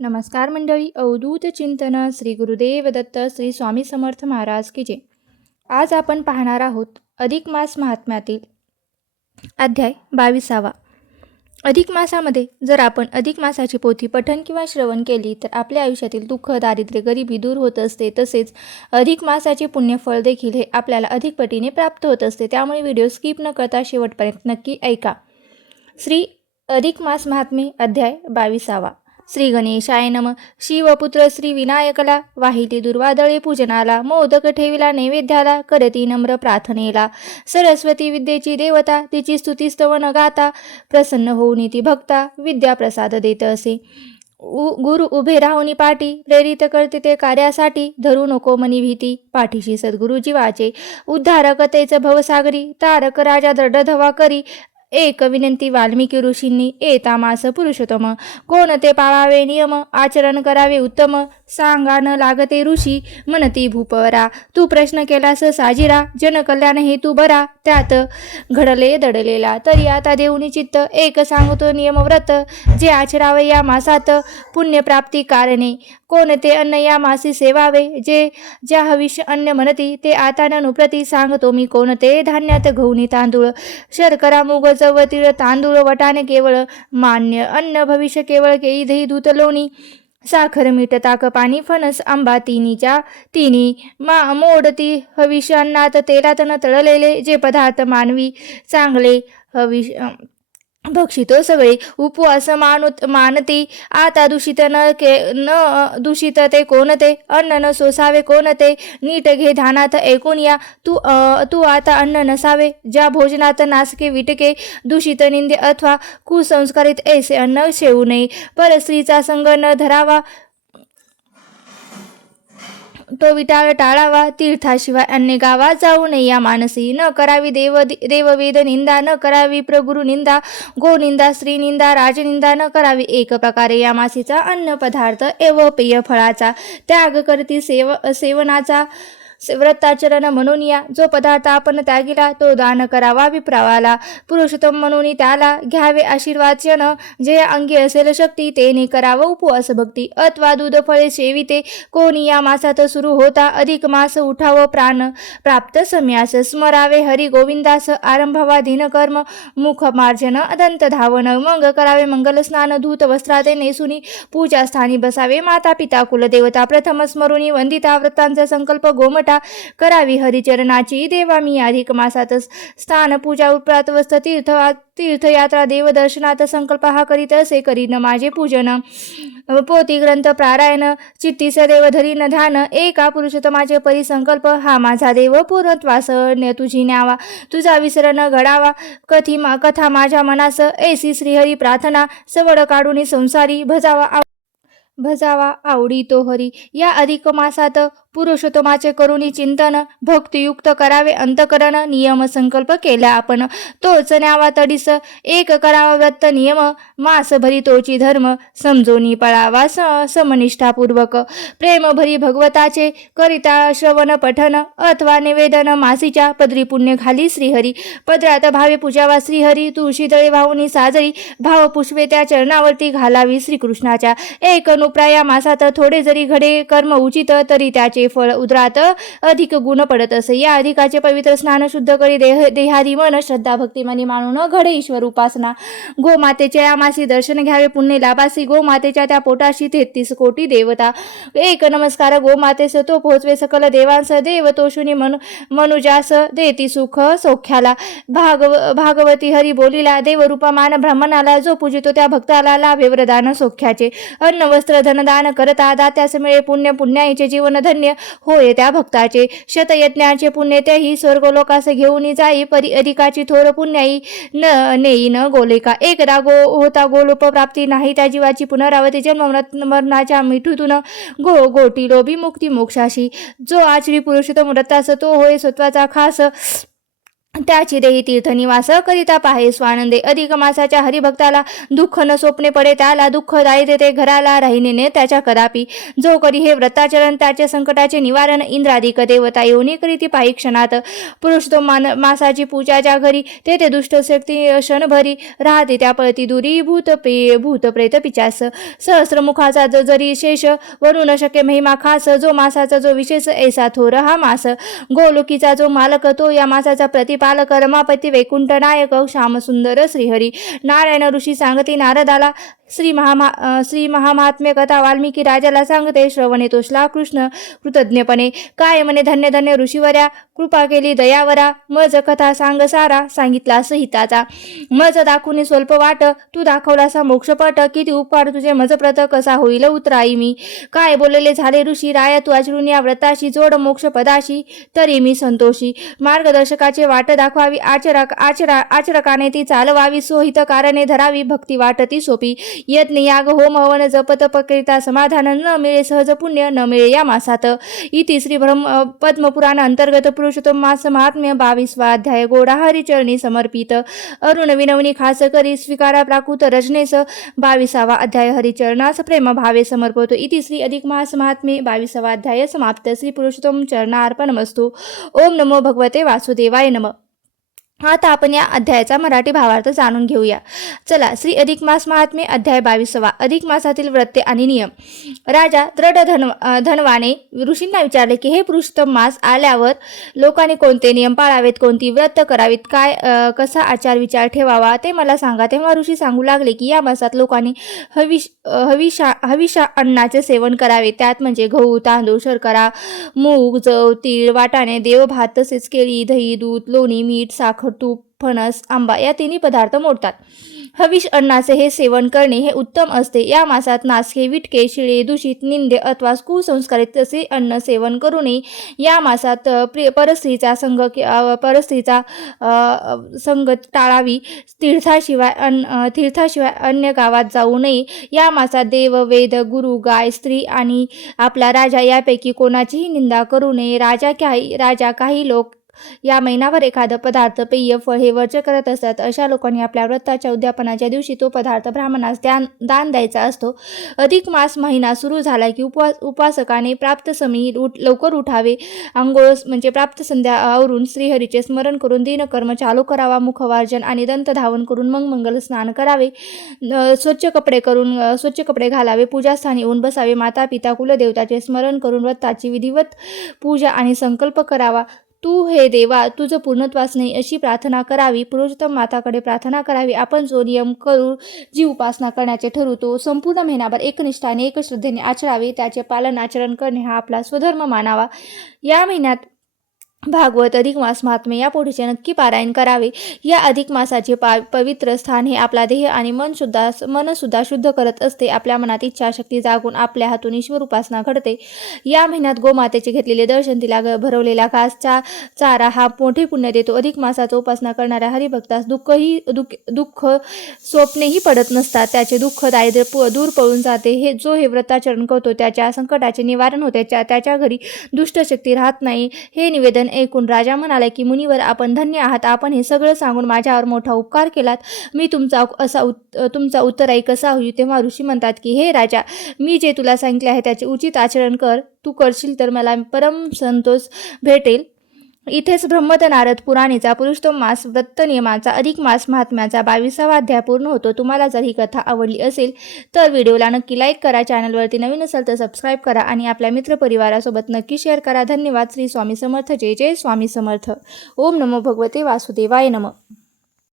नमस्कार मंडळी. अवधूत चिंतन श्री गुरुदेव दत्त श्री स्वामी समर्थ महाराज की जय. आज आपण पाहणार आहोत अधिक मास महात्म्यातील अध्याय 22. अधिक मासामध्ये जर आपण अधिक मासाची पोथी पठण किंवा श्रवण केली तर आपल्या आयुष्यातील दुःख, दारिद्र्य, गरिबी दूर होत असते. तसेच अधिक मासाचे पुण्यफळ देखील हे आपल्याला अधिक पटीने प्राप्त होत असते. त्यामुळे व्हिडिओ स्किप न करता शेवटपर्यंत नक्की ऐका. श्री अधिक मास महात्म्य अध्याय 22. श्री गणेशाय नमः. शिवपुत्र श्री विनायकला वाहिली दुर्वादळे पूजनाला, मोदक ठेविला नैवेद्याला, करती नम्र प्रार्थनेला. सरस्वती विद्येची देवता, तिची स्तुती स्तवन गाता, प्रसन्न होऊन ती भक्ता विद्या प्रसाद देत असे. गुरु उभे राहुनी पाठी, प्रेरित करते ते कार्यासाठी, धरू नको मनी भीती, पाठीशी सद्गुरु जीवाचे. उद्धारक तेच भवसागरी, तारक राजा दृढ धवा करी. एक विनंती वाल्मिकी ऋषींनी, येता मास पुरुषोत्तम, कोणते पाळावे नियम, आचरण करावे उत्तम, सांगा न लागते ऋषी, म्हणती भूपवरा. तू प्रश्न केलास साजिरा, जनकल्याण हे तू बरा, त्यात घडले दडलेला. तरी आता देऊनी चित्त, एक सांगतो नियमव्रत, जे आचरावे या मासात, पुण्यप्राप्ती कारणे. कोणते अन्न या मासी सेवावे, जे ज्या हविष्य अन्न म्हणती, ते आता नुप्रती सांगतो मी. कोणते धान्यात गहूनी तांदूळ, शर्करा मूग जव तीळ तांदूळ, वटाणे केवळ मान्य अन्न, भविष्य केवळ केळी दही दूध लोणी, साखर मीठ ताक पाणी फणस आंबा तिन्ही मोडती हविष्य अन्नात, तेलात न तळलेले जे पदार्थ मानवी चांगले हविष्य भक्षितो सगळे. उपवास मानती आता दूषित न दूषित ते कोणते, अन्न न सोसावे कोणते, नीट घे ध्यानात ऐकून या. तू आता अन्न नसावे, ज्या भोजनात नासके विटके, दूषित निंदे अथवा कुसंस्कारित ऐसे अन्न शेवू नये. परस्त्रीचा संग न धरावा, तो विटाळ टाळावा. तीर्थाशिवाय अन्य गावात जाऊ नये या मानसी. न करावी देववेद निंदा, न करावी प्रगुरु निंदा, गोनिंदा स्त्रीनिंदा राजनिंदा न करावी. एक प्रकारे या मासीचा अन्न पदार्थ एव पेय फळाचा त्याग करती सेवनाचा व्रताचरण म्हणून या. जो पदार्थ आपण त्यागिला, तो दान करावा विप्रावाला. पुरुषोत्तम म्हणून त्याला घ्यावे आशीर्वाचन, जे अंगी असेल शक्ती तेने करावं उपवास भक्ती. अथवा दूध फळे सेविते, कोणी या मासात सुरू होता, अधिक मास उठाव प्राण प्राप्त सम्यास. स्मरावे हरी गोविंदास, आरंभावा दिनकर्म, मुख मार्जन दंत धावन. मग करावे मंगल स्नान, धूत वस्त्राते नेसुनी, पूजा स्थानी बसावे माता पिता कुलदेवता. प्रथम स्मरुनी वंदिता, व्रतांचा संकल्प गोमटा करावी हरिचरणाची. देवा मी अधिक मासात स्थान पूजा उपरात वस्त तीर्थयात्रा देवदर्शनात संकल्प हा करीत असे, करीन माझे पूजन. पोथी ग्रंथ पारायण, चित्ती सदैव धरीन ध्यान, एका पुरुषोत्तमाचे परिसंकल्प, हा माझा देव पूर्णत्वास तुझी न्यावा. तुझा विसर न घडावा, कथा माझ्या मनास, ऐसी श्रीहरी प्रार्थना, सवड काढून संसारी, भजावा आवडी तो हरी. या अधिक मासात पुरुषोत्तमाचे करुणी चिंतन, भक्तियुक्त करावे अंतकरण. नियम संकल्प केला आपण, तोच न्यावा तडीस. एक करावा व्रत नियम, मास भरी तोची धर्म, समजोनी पळावा समनिष्ठापूर्वक. प्रेम भरी भगवताचे करिता श्रवण पठन, अथवा निवेदन मासीच्या. पदरी पुण्य खाली श्रीहरी, पदरात भावे पूजावा श्रीहरी. तुळशी दळे वाहुनी साजरी, भाव पुष्पे त्या चरणावरती घालावी श्रीकृष्णाच्या. एक नुप्राया मासात थोडे जरी घडे कर्म उचित, तरी त्याचे फळ उदरात अधिक गुण पडत असे. या अधिकाचे पवित्र स्नान शुद्ध करी देहादी मन श्रद्धा भक्तिमानी मानून घडे ईश्वर उपासना. गोमातेच्या या मासी दर्शन घ्यावे पुण्य लाभासी. गोमातेच्या त्या पोटाशी 33 कोटी देवता. एक नमस्कार गोमातेस, तो पोहोचवे सकल देवांस. देव तोषुनी मनुजास देती सुख सौख्याला. भागवती हरी बोलीला, देवरूपमान ब्राह्मणाला. जो पूजितो त्या भक्ताला लाभे वरदान सौख्याचे. अन्न वस्त्र धनदान करता, दात्यास मिळे पुण्य. पुण्याईचे जीवन धन्य होय त्या भक्ताचे. शतयज्ञाचे पुण्य तेही स्वर्गलोकास घेऊन जाई. परी अधिकाची थोर पुण्याई नेई न गोलेका. एकदा होता गोलोप प्राप्ती, नाही त्या जीवाची पुनरावती. जन्म मरणाच्या मिठूतून गोटी लोभी मुक्ती मोक्षाशी. जो आचरी पुरुषोत्तम व्रतास, तो होय सत्वाचा खास. त्याची देही तीर्थनिवास करिता पाहे स्वानंदे. अधिक मासाच्या हरिभक्ताला दुःख न सोपणे पडे, त्याला दुःख दायिते ते घराला राहिने त्याच्या कदापि. जो करी हे व्रताचरण त्याचे संकटाचे निवारण, इंद्रादिक देवता येऊनी करीती पाही क्षणात. पुरुषोत्तम मासाची पूजा ज्या घरी, तेथे दुष्ट शक्ती क्षणभरी राहते, त्या पळती दुरी भूत प्रेत पिचास. सहस्रमुखाचा जरी शेष वरू न शक्य महिमा खास, जो मासाचा जो विशेष ऐसा थोर हा मास. गोलोकीचा जो मालक, तो या मासाचा प्रतिपालक, रमापती वैकुंठ नायक श्यामसुंदर श्रीहरी. नारायण ऋषी सांगते नारदाला, श्री महामात्म्य कथा वाल्मिकी राजाला सांगते, श्रवणे तो कृष्ण कृतज्ञपणे. काय म्हणे धन्य धन्य ऋषीवर्या, कृपा केली दयावरा, मज कथा सांग सारा, सांगितला सहिताचा. मज दाखवून स्वल्प वाट, तू दाखवलासा मोक्षपट, किती उपकार तुझे मजप्रत, कसा होईल उतराई मी. काय बोलले झाले ऋषी राया, तू आचरून या व्रताशी, जोड मोक्ष पदाशी, तरी मी संतोषी. मार्गदर्शकाचे वाट दाखवावी, आचरकाने ती चालवावी, सोहित कारणे धरावी, भक्ती वाटती सोपी. यज्ञ याग होम हवन जप तप करिता समाधान, न मिळे सहज पुण्य, न मिळे या मासात. इति श्री पद्मपुराण अंतर्गत पुरुषोत्तम मास महात्म्य 22वा अध्याय. गोडा हरिचरणी समर्पित. अरुण विनवणी खास करी, स्वीकारा प्राकृत रजनेस. 22वा अध्याय. हरिचरणास प्रेम भावे समर्पतो. इति श्री अधिक मास महात्म्ये 22वा अध्याय समाप्त. श्री पुरुषोत्तम चरणार्पणमस्तु. ओम नमो भगवते वासुदेवाय नमः. आता आपण या अध्यायाचा मराठी भावार्थ जाणून घेऊया. चला, श्री अधिक मास महात्म्य अध्याय 22वा. अधिक मासातील व्रते आणि नियम. राजा दृढ धनवाने ऋषींना विचारले की, हे पुरुषोत्तम मास आल्यावर लोकांनी कोणते नियम पाळावेत, कोणती व्रत करावीत, कसा आचार विचार ठेवावा ते मला सांगा. तेव्हा ऋषी सांगू लागले की, या मासात लोकांनी हविषा अन्नाचे सेवन करावे. त्यात म्हणजे गहू, तांदूळ, शर्करा, मूग, जव, तीळ, वाटाणे, देवभात, तसेच केळी, दही, दूध, लोणी, मीठ, साखर, तूप, फणस, आंबा या तिन्ही पदार्थ मोडतात. हविष अन्नाचे हे सेवन करणे हे उत्तम असते. या मासात नासके, विटके, शिळे, दूषित, निंदे अथवा कुसंस्कारित असे अन्न सेवन करू नये. या मासात परस्त्रीचा संग टाळावी. तीर्थाशिवाय अन्य गावात जाऊ नये. या मासात देव, वेद, गुरु, गाय, स्त्री आणि आपला राजा यापैकी कोणाचीही निंदा करू नये. राजा काही लोक या महिनाभर एखादा पदार्थ, पेय, फळ हे वर्ज करत असतात. अशा लोकांनी आपल्या व्रताच्या उद्यापनाच्या दिवशी तो पदार्थ ब्राह्मणास दान द्यायचा असतो. अधिक मास महिना सुरू झाला की उपासकाने प्राप्त समयी लवकर उठावे. आंघोळ म्हणजे प्राप्त संध्या आवरून श्रीहरीचे स्मरण करून दिनकर्म चालू करावा. मुखवार्जन आणि दंत धावन करून मग मंगल स्नान करावे. स्वच्छ कपडे घालावे. पूजास्थानी येऊन बसावे. माता पिता कुलदेवताचे स्मरण करून व्रताची विधिवत पूजा आणि संकल्प करावा. तू हे देवा तुझं पूर्णत्वास नाही अशी प्रार्थना करावी. पुरुषोत्तम माताकडे प्रार्थना करावी. आपण जो नियम करू, जी उपासना करण्याचे ठरवू, तो संपूर्ण महिनाभर एकनिष्ठाने एक श्रद्धेने आचरावे. त्याचे पालन आचरण करणे हा आपला स्वधर्म मानावा. या महिन्यात भागवत, अधिक मास महात्म्य या पोथीचे नक्की पारायण करावे. या अधिक मासाचे पवित्र स्थान हे आपला देह आणि मन सुद्धा शुद्ध करत असते. आपल्या मनात इच्छाशक्ती जागून आपल्या हातून ईश्वर उपासना घडते. या महिन्यात गोमातेचे घेतलेले दर्शन, तिला भरवलेला घास, चारा हा मोठे पुण्य देतो. अधिक मासाचा उपासना करणाऱ्या हरिभक्तास दुःख स्वप्नेही पडत नसतात. त्याचे दुःख दारिद्र्य दूर पळून जाते. हे व्रताचरण करतो त्याच्या संकटाचे निवारण होते. त्याच्या घरी दुष्टशक्ती राहत नाही. हे निवेदन ऐकून राजा म्हणाला की, मुनिवर आपण धन्य आहात. आपण हे सगळं सांगून माझ्यावर मोठा उपकार केलात. मी तुमचा उत्तराई कसा होईल. तेव्हा ऋषी म्हणतात की, हे राजा, मी जे तुला सांगितले आहे त्याचे उचित आचरण कर. तू करशील तर मला परम संतोष भेटेल. इथेच ब्रह्मद नारद पुराणीचा पुरुषोत्तम मास व्रत नियमाचा अधिक मास महात्म्याचा 22वा अध्याय पूर्ण होतो. तुम्हाला जर ही कथा आवडली असेल तर व्हिडिओला नक्की लाईक करा. चॅनलवरती नवीन असाल तर सबस्क्राईब करा आणि आपल्या मित्रपरिवारासोबत नक्की शेअर करा. धन्यवाद. श्री स्वामी समर्थ. जय जय स्वामी समर्थ. ओम नमो भगवते वासुदेवाय नमः.